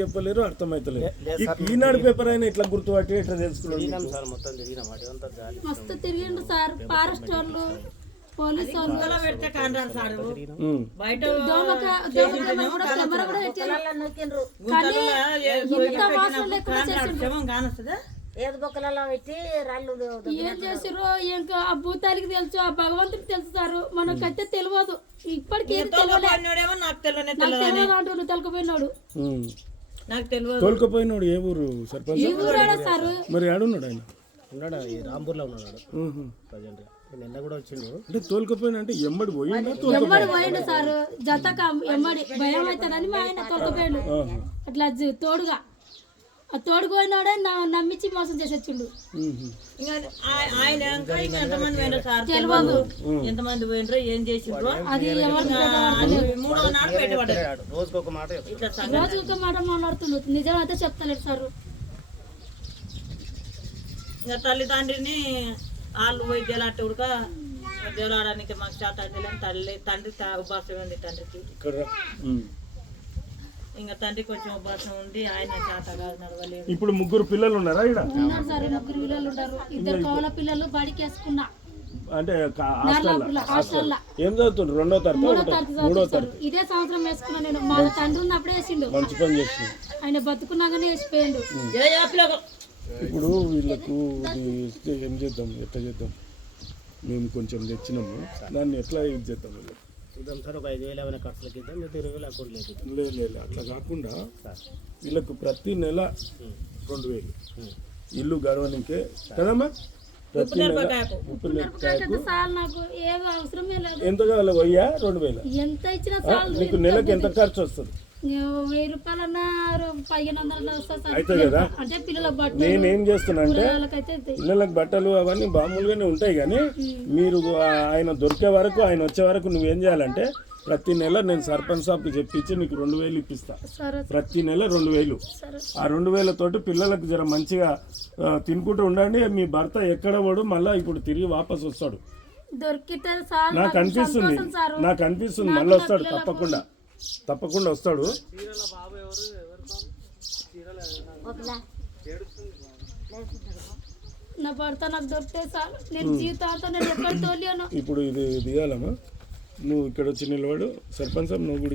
చెప్పలేరు, అర్థమైతలేదు. ఈనాడు పేపర్ అయినా ఇట్లా గుర్తుపట్టి ఇట్లా తెలుసుకున్నాం సార్. మొత్తం తిరిగినాం మస్తు తిరిగిండు సార్. ఫారెస్ట్ వాళ్ళు, పోలీసు వాళ్ళు పెడితే కాండ్రాలు సార్ బయట కెమెరా కూడా పెట్టారు. కానీ ఇంత వాసన లేకుండా చేసిండు. కానొస్తుందా ఏది బొక్కలలో పెట్టి రాళ్ళు ఏం చేసిరో ఇంకా ఆ భూతానికి తెలుసు, ఆ భగవంతుడికి తెలుసు సార్. మనకైతే తెలియదు, ఇప్పటికీ తెలియదేమో. నాకు తెలియదు అంటున్నాడు తొలకపోయినాడు. నాకు తెలియదు. తోలుకపోయినాడు ఏ ఊరు సర్పంచ్? ఈ ఊరాడా సార్? మరి ఆడున్నాడు ఆయన? ఉన్నాడా? రాంపూర్లో ఉన్నాడు ప్రజెంట్. నిన్న కూడా వచ్చిండు. అంటే తోలుకపోయినా అంటే ఎమ్మడి పోయిండు పోయిండు సార్. జతక ఎమ్మడి భయం అవుతాడని మా ఆయన తొలకపోయాడు. అట్లా తోడుగా ఆ తోడుకోయినాడే నమ్మించి మోసం చేసొచ్చిండు. ఆయన ఎంతమంది పోయినరు సార్ తెలియదు. ఎంతమంది పోయినరో ఏం చేసిండ్రో అది మూడో నాడు పెట్టబడ్డాడు. రోజుకొక మాట మాట్లాడుతుండు. నిజం అయితే చెప్తలేడు సార్. ఇంకా తల్లిదండ్రిని వాళ్ళు పోయి జలాట ఉడక జలాడడానికి మాకు చేత తండ్రి ఉపాసం ఉంది తండ్రికి. ఇంకా తండ్రి కొంచెం ఉపాసం ఉంది, ఆయన చేత కాదు నడవలేదు. ఇప్పుడు ముగ్గురు పిల్లలు ఉన్నారా? ఉన్నారు సార్, ముగ్గురు పిల్లలు ఉన్నారు. ఇద్దరు కవల పిల్లలు బడికి వేసుకున్నా. అంటే హాస్టల్లో ఏం చదువుతుండ్రు? రెండో తరగతి. ఇదే సంవత్సరం వేసుకున్నా నేను. మా తండ్రి ఉన్నప్పుడే వేసిండు. మంచి పని చేసిండు. ఆయన బతుకున్నాగానే వేసిపోయిండు. ఇప్పుడు వీళ్ళకు ఏం చేద్దాం, ఎట్లా చేద్దాం? మేము కొంచెం తెచ్చినాము, దాన్ని ఎట్లా యూజ్ చేద్దాం? వీళ్ళకి చూద్దాం సార్. ఒక 5,000 ఏమైనా ఖర్చులకి ఇద్దాం, 20,000 అకౌంట్లో ఇద్దాం. లేదు అట్లా కాకుండా వీళ్ళకు ప్రతి నెల 2,000 ఇల్లు గడవనికే కదమ్మా. ప్రతి నెల నాకు ఏం అవసరమే లేదు. ఎంత కావాలి? 1000, 2,000 ఎంత ఇచ్చినా చాలు. నీకు నెలకి ఎంత ఖర్చు వస్తుంది? 1000 రూపాయలన్నా 1500 అవుతుంది కదా. అంటే పిల్లలకు బట్టలు, నేనేం చేస్తున్నా అంటే పిల్లలకు బట్టలు అవన్నీ మామూలుగానే ఉంటాయి, కానీ మీరు ఆయన దొరికే వరకు, ఆయన వచ్చే వరకు నువ్వేం చేయాలంటే ప్రతి నెల నేను సర్పంచ్ సాబ్కి చెప్పించి నీకు 2,000 ఇప్పిస్తా. ప్రతి నెల 2,000. ఆ 2,000 తోటి పిల్లలకు జర మంచిగా తినుకుంటూ ఉండండి. మీ భర్త ఎక్కడ వాడు మళ్ళీ ఇప్పుడు తిరిగి వాపస్ వస్తాడు. నాకు అనిపిస్తుంది మళ్ళీ వస్తాడు, తప్పకుండా వస్తాడు. నా భర్త నాకు దొరికితే సార్, నేను జీవితాంతం నేను ఎక్కడ తోలేను. ఇప్పుడు ఇది దిగాలమ్మా. నువ్వు ఇక్కడ వచ్చి నిలబడు. సర్పంచ్ సాబ్ నువ్వు కూడా